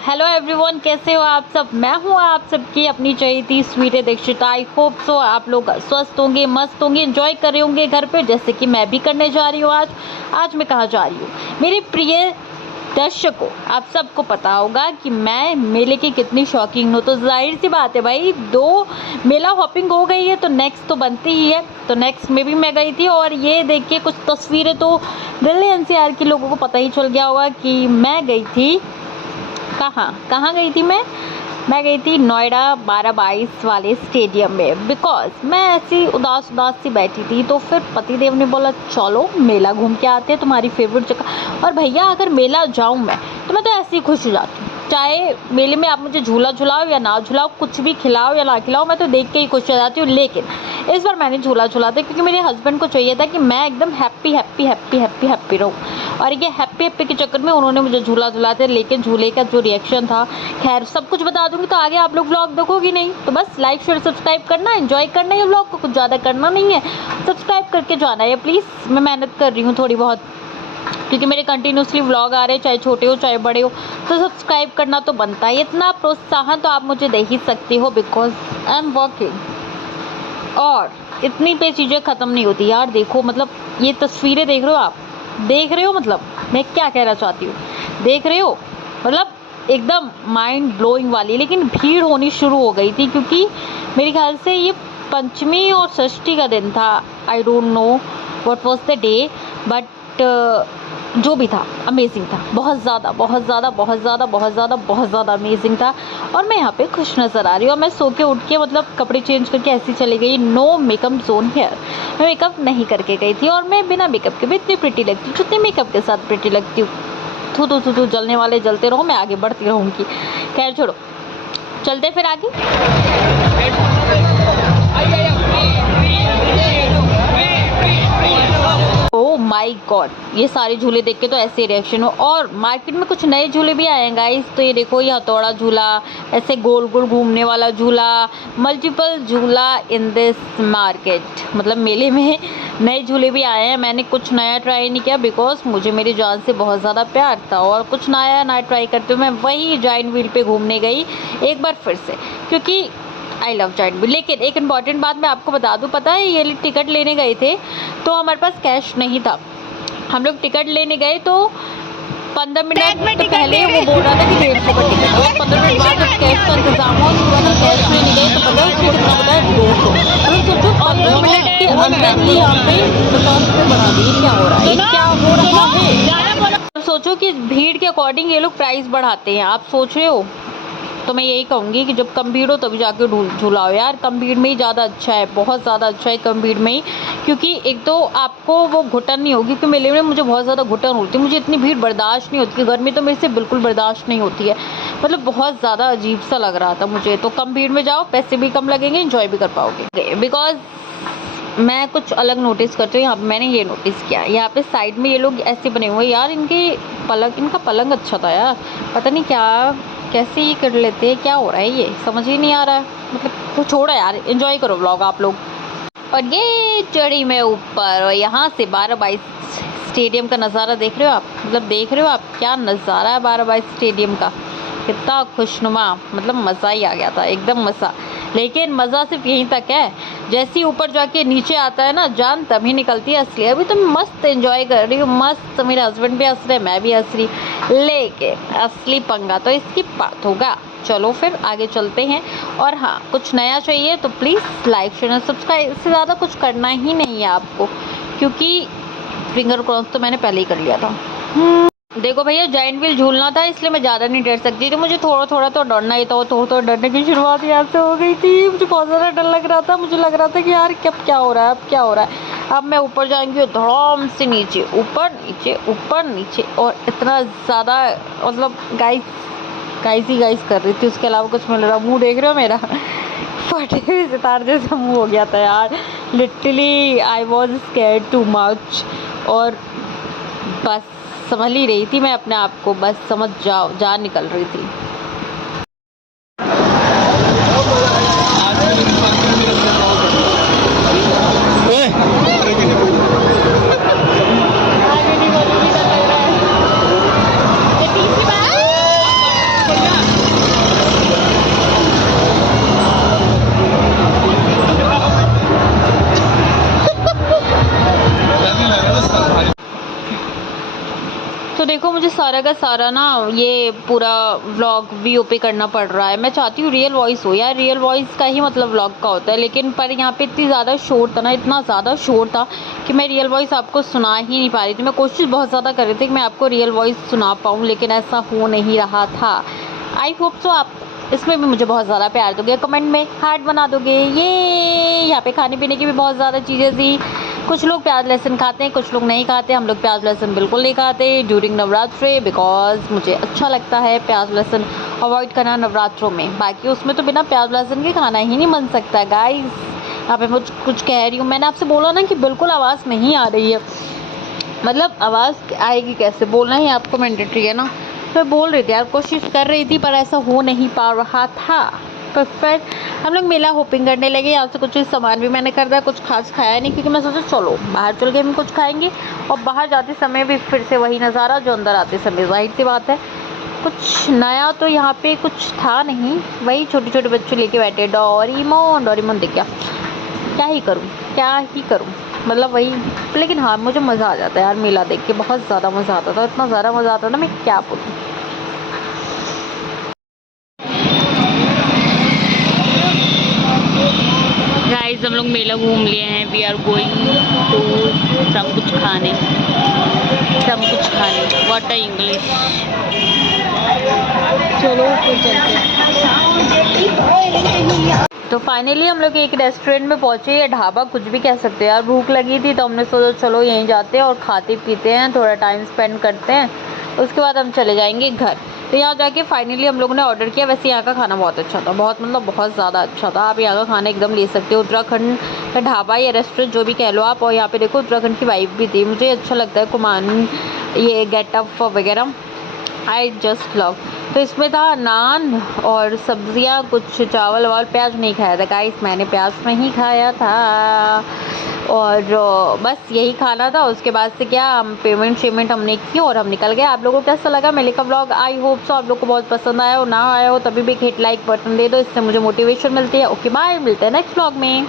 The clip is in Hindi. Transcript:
हेलो एवरीवन, कैसे हो आप सब। मैं हूँ आप सबकी अपनी चहेती Sweety Dikshit. I hope so आप लोग स्वस्थ होंगे, मस्त होंगे, एंजॉय कर रहे होंगे घर पे, जैसे कि मैं भी करने जा रही हूँ। आज मैं कहाँ जा रही हूँ, मेरे प्रिय दर्शकों, आप सबको पता होगा कि मैं मेले की कितनी शौकीन हूँ। तो जाहिर सी बात है भाई, 2 मेला हॉपिंग हो गई है तो नेक्स्ट तो बनती ही है। तो नेक्स्ट में भी मैं गई थी और ये देख के कुछ तस्वीरें तो दिल्ली एनसीआर के लोगों को पता ही चल गया होगा कि मैं गई थी कहाँ गई थी मैं गई थी नोएडा 12/22 वाले स्टेडियम में। बिकॉज मैं ऐसी उदास सी बैठी थी, तो फिर पतिदेव ने बोला चलो मेला घूम के आते हैं, तुम्हारी फेवरेट जगह। और भैया अगर मेला जाऊं मैं तो ऐसे ही खुश हो जाती हूँ। चाहे मेले में आप मुझे झूला झुलाओ या ना झुलाओ, कुछ भी खिलाओ या ना खिलाओ, मैं तो देख के ही खुश हो जाती हूँ। लेकिन इस बार मैंने झूला झुला था क्योंकि मेरे हस्बैंड को चाहिए था कि मैं एकदम हैप्पी रहूँ। और ये हैप्पी के चक्कर में उन्होंने मुझे झूला झुलाते, लेकिन झूले का जो रिएक्शन था, खैर सब कुछ बता दूंगी। तो आगे आप लोग व्लॉग देखोगी नहीं तो बस लाइक शेयर सब्सक्राइब करना, एंजॉय करना है व्लॉग को, कुछ ज़्यादा करना नहीं है, सब्सक्राइब करके जाना है प्लीज़। मैं मेहनत कर रही हूँ थोड़ी बहुत, क्योंकि मेरे कंटिन्यूसली व्लॉग आ रहे हैं, चाहे छोटे हो चाहे बड़े हो, तो सब्सक्राइब करना तो बनता है। इतना प्रोत्साहन तो आप मुझे दे ही सकती हो, बिकॉज आई एम वर्किंग। और इतनी पे चीज़ें ख़त्म नहीं होती यार। देखो मतलब ये तस्वीरें देख रहे हो आप, देख रहे हो मतलब मैं क्या कहना चाहती हूँ, देख रहे हो मतलब एकदम माइंड ब्लोइंग वाली। लेकिन भीड़ होनी शुरू हो गई थी क्योंकि मेरे ख्याल से ये पंचमी और षष्ठी का दिन था। I don't know what was the day, but जो भी था अमेजिंग था, बहुत ज़्यादा अमेजिंग था। और मैं यहाँ पे खुश नज़र आ रही हूँ। और मैं सो के उठ के मतलब कपड़े चेंज करके ऐसी चली गई, नो मेकअप जोन हेयर। मैं मेकअप नहीं करके गई थी और मैं बिना मेकअप के भी इतनी प्रिटी लगती हूँ जितनी मेकअप के साथ प्रिटी लगती हूँ। थू जलने वाले जलते रहो, मैं आगे बढ़ती रहूँगी। खैर छोड़ो, चलते फिर आगे। ओह माय गॉड, ये सारे झूले देख के तो ऐसे रिएक्शन हो। और मार्केट में कुछ नए झूले भी आए हैं गाइस। तो ये देखो, ये हथौड़ा झूला, ऐसे गोल गोल घूमने वाला झूला, मल्टीपल झूला इन दिस मार्केट। मतलब मेले में नए झूले भी आए हैं। मैंने कुछ नया ट्राई नहीं किया बिकॉज मुझे मेरी जान से बहुत ज़्यादा प्यार था, और कुछ नया ट्राई करते हुए मैं वही जाइंट व्हील पे घूमने गई एक बार फिर से, क्योंकि आई लव जाइंट व्हील। लेकिन एक इम्पॉर्टेंट बात मैं आपको बता दूं, पता है ये टिकट लेने गए थे तो हमारे पास कैश नहीं था। हम लोग टिकट लेने गए तो 15 मिनट पहले वो बोल रहा था कि 150 का टिकट, और 15 मिनट बाद जब कैश का इंतजाम हो तो कैश लेने गए तो पता है उसको कितना होता है, 200। मतलब सोचो 15 मिनट के अंदर ही यहाँ पे 50 रुपये बढ़ा दिए। क्या हो रहा है, क्या हो रहा है। सोचो कि भीड़ के अकॉर्डिंग ये लोग प्राइस बढ़ाते हैं, आप सोच रहे हो। तो मैं यही कहूँगी कि जब कम भीड़ हो तभी जाके झूलाओ यार। कम भीड़ में ही ज़्यादा अच्छा है, बहुत ज़्यादा अच्छा है कम भीड़ में ही, क्योंकि एक तो आपको वो घुटन नहीं होगी। क्योंकि मेले में मुझे बहुत ज़्यादा घुटन होती है, मुझे इतनी भीड़ बर्दाश्त नहीं होती। गर्मी तो मेरे से बिल्कुल बर्दाश्त नहीं होती है, मतलब बहुत ज़्यादा अजीब सा लग रहा था मुझे। तो कम भीड़ में जाओ, पैसे भी कम लगेंगे, इंजॉय भी कर पाओगे। बिकॉज मैं कुछ अलग नोटिस करती हूँ यहाँ पे। मैंने ये नोटिस किया, यहाँ पे साइड में ये लोग ऐसे बने हुए यार, इनका पलंग अच्छा था यार, पता नहीं क्या कैसे ये कर लेते हैं, क्या हो रहा है ये समझ ही नहीं आ रहा है। मतलब तो छोड़ो यार, एंजॉय करो व्लॉग आप लोग। और ये चढ़ी मैं ऊपर, और यहाँ से 12/22 स्टेडियम का नज़ारा देख रहे हो आप। मतलब देख रहे हो आप क्या नज़ारा है 12/22 स्टेडियम का, कितना खुशनुमा, मतलब मज़ा ही आ गया था, एकदम मज़ा। लेकिन मज़ा सिर्फ यहीं तक है, जैसे ही ऊपर जाके नीचे आता है ना जान, तभी निकलती है असली। अभी तो मैं मस्त एंजॉय कर रही हूँ, मस्त, मेरे हस्बैंड भी हंस रहे, मैं भी हंस रही, लेकिन असली पंगा तो इसकी बात होगा। चलो फिर आगे चलते हैं। और हाँ, कुछ नया चाहिए तो प्लीज़ लाइक शेयर सब्सक्राइब, इससे ज़्यादा कुछ करना ही नहीं है आपको, क्योंकि फिंगर क्रॉस तो मैंने पहले ही कर लिया था। देखो भैया, जाइंट व्हील झूलना था इसलिए मैं ज़्यादा नहीं डर सकती थी, मुझे थोड़ा तो डरना ही था। थोड़ा डरने की शुरुआत यहाँ से हो गई थी, मुझे बहुत ज़्यादा डर लग रहा था। मुझे लग रहा था कि यार कब क्या हो रहा है, अब क्या हो रहा है। अब मैं ऊपर जाएंगी और धड़ाम से नीचे, ऊपर नीचे, और इतना ज़्यादा मतलब गाइस कर रही थी, उसके अलावा कुछ मिल रहा। मुँह देख रहे हो मेरा फटे हुए सितार जैसा मुँह हो गया था यार, literally I was scared too much. और बस संभल ही रही थी मैं अपने आप को, बस समझ जाओ जान निकल रही थी। सारा का सारा ना ये पूरा व्लॉग वीओ पे करना पड़ रहा है। मैं चाहती हूँ रियल वॉइस हो यार, रियल वॉइस का ही मतलब व्लॉग का होता है, लेकिन पर यहाँ पे इतनी ज़्यादा शोर था ना, इतना ज़्यादा शोर था कि मैं रियल वॉइस आपको सुना ही नहीं पा रही थी। मैं कोशिश बहुत ज़्यादा कर रही थी कि मैं आपको रियल वॉइस सुना पाऊँ, लेकिन ऐसा हो नहीं रहा था। आई होप सो आप इसमें भी मुझे बहुत ज़्यादा प्यार दोगे, कमेंट में हार्ट बना दोगे। ये यहाँ पे खाने पीने की भी बहुत ज़्यादा चीज़ें थी। कुछ लोग प्याज लहसुन खाते हैं, कुछ लोग नहीं खाते। हम लोग प्याज लहसुन बिल्कुल नहीं खाते ड्यूरिंग नवरात्रि, बिकॉज मुझे अच्छा लगता है प्याज लहसुन अवॉइड करना नवरात्रों में। बाकी उसमें तो बिना प्याज लहसुन के खाना ही नहीं बन सकता गाइस। यहाँ पे मुझे कुछ कह रही हूँ, मैंने आपसे बोला ना कि बिल्कुल आवाज़ नहीं आ रही है, मतलब आवाज़ आएगी कैसे, बोलना ही आपको मैंडेटरी है ना। मैं बोल रही थी यार, कोशिश कर रही थी पर ऐसा हो नहीं पा रहा था। तो फिर हम लोग मेला होपिंग करने लगे। यहाँ से कुछ सामान भी मैंने कर दिया, कुछ खास खाया नहीं, क्योंकि मैं सोचा चलो बाहर चल के हम कुछ खाएंगे। और बाहर जाते समय भी फिर से वही नज़ारा जो अंदर आते समय, जाहिर सी बात है कुछ नया तो यहाँ पे कुछ था नहीं। वही छोटे छोटे बच्चे लेके बैठे, डोरेमोन डोरेमोन देख क्या ही करूँ, क्या ही करूँ, मतलब वही। लेकिन हाँ मुझे मज़ा आ जाता है यार मेला देख के, बहुत ज़्यादा मज़ा आता था, इतना ज़्यादा मज़ा आता था मैं क्या बोलूँ। गाइस हम लोग मेला घूम लिए हैं, वी आर गोइंग टू सब कुछ खाने, व्हाट है इंग्लिश। चलो फिर चलते हैं। तो फाइनली हम लोग एक रेस्टोरेंट में पहुंचे, या ढाबा कुछ भी कह सकते हैं यार। भूख लगी थी तो हमने सोचा चलो यहीं जाते हैं और खाते पीते हैं, थोड़ा टाइम स्पेंड करते हैं, उसके बाद हम चले जाएंगे घर। तो यहाँ जाके फाइनली हम लोगों ने ऑर्डर किया। वैसे यहाँ का खाना बहुत अच्छा था, बहुत मतलब बहुत ज़्यादा अच्छा था। आप यहाँ का खाना एकदम ले सकते हो, उत्तराखंड का ढाबा या रेस्टोरेंट जो भी कह लो आप। और यहाँ पे देखो उत्तराखंड की वाइब भी थी, मुझे अच्छा लगता है कुमाऊनी ये गेटअप वगैरह, आई जस्ट लव। तो इसमें था नान और सब्जियां, कुछ चावल वावल। प्याज नहीं खाया था गाइस, मैंने प्याज नहीं खाया था। और बस यही खाना था। उसके बाद से क्या हम पेमेंट हमने की और हम निकल गए। आप लोगों को कैसा लगा मेले का ब्लॉग? आई होप सो आप लोग को बहुत पसंद आया हो। ना आया हो तभी भी एक हिट लाइक बटन दे दो, इससे मुझे मोटिवेशन मिलती है। ओके बाय, मिलते हैं नेक्स्ट ब्लॉग में।